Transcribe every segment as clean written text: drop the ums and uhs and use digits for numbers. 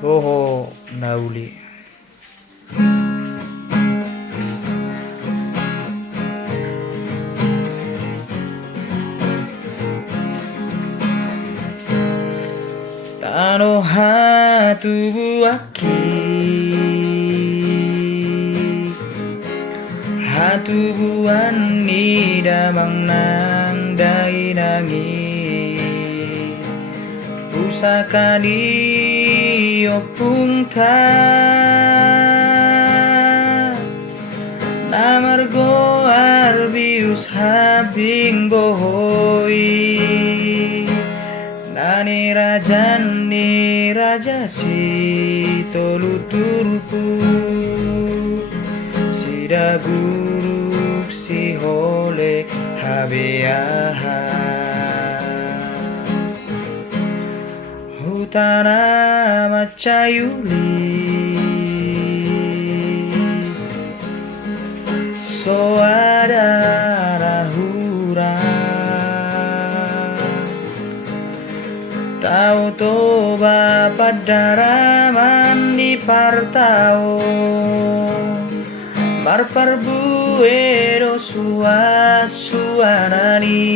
Boho nauli. Tano hatubu aki hatubuan ni damang nang dainangi pusaka di opungta namargo arbius habing bohoi nani raja si toluturpu sida guru si hole habeaha hutana macayuli so ada rahura tau toba padaraman di partao marparbuero suanani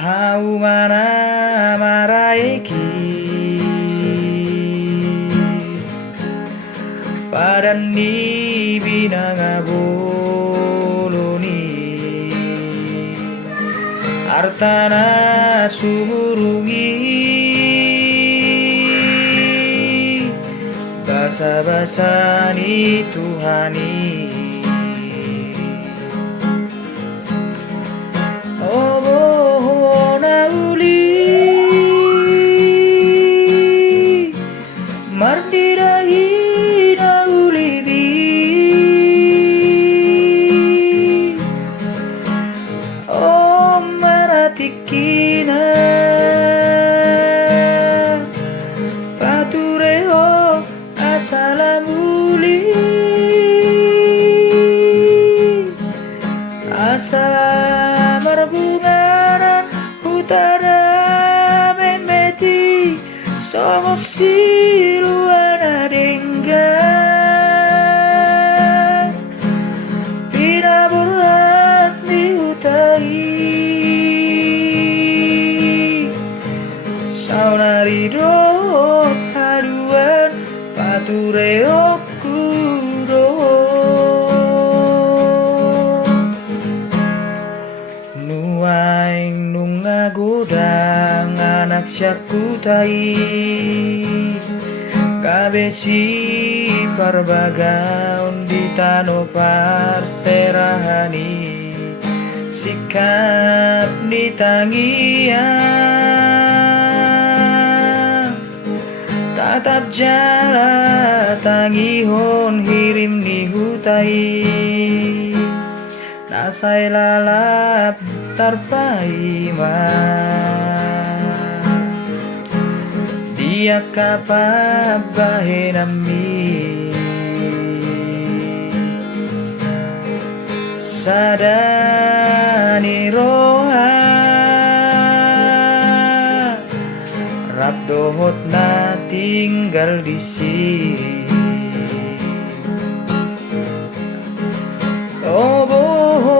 haumana maraeki padani binangaboloni artana sumurungi basa-basa ni Tuhani oh boho nauli mardirahi nauli bi oh maratikina patureo asalamuli asa marbungaran utara memeti songo siluana denggan pina berat di utai saunari do haduan patureo kudo nuaing nunga godang anak syakutai kabesi parbagaun di tano parserahani sikap ni tangian tatap jala tangihon hirim ni hutai nasai lalap tarpaima dia kapabahenami sadani roha rabdohot na tinggal di sini